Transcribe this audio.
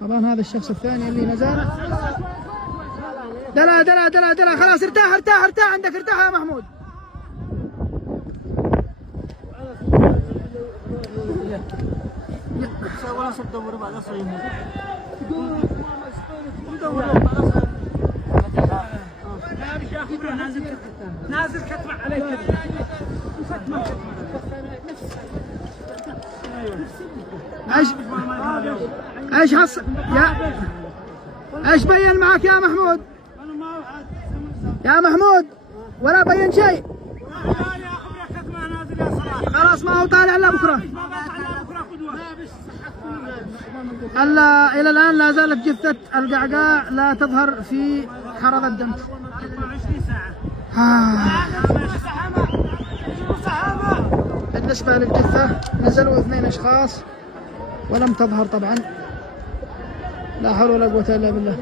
طبعا هذا الشخص الثاني اللي نزل. دلا دلا دلا دلا، خلاص ارتاح ارتاح ارتاح عندك، ارتاح يا محمود. نازل كتمة عليك. ايش حصل يا ايش بين معك يا محمود؟ يا محمود ولا بين شيء. خلاص ما هو طالع الا بكره. الى الان لا زالت جثة القعقاع لا تظهر في حرض الدم. بالنسبة للجثة نزلوا 2 أشخاص ولم تظهر طبعا. لا حول ولا قوة إلا بالله.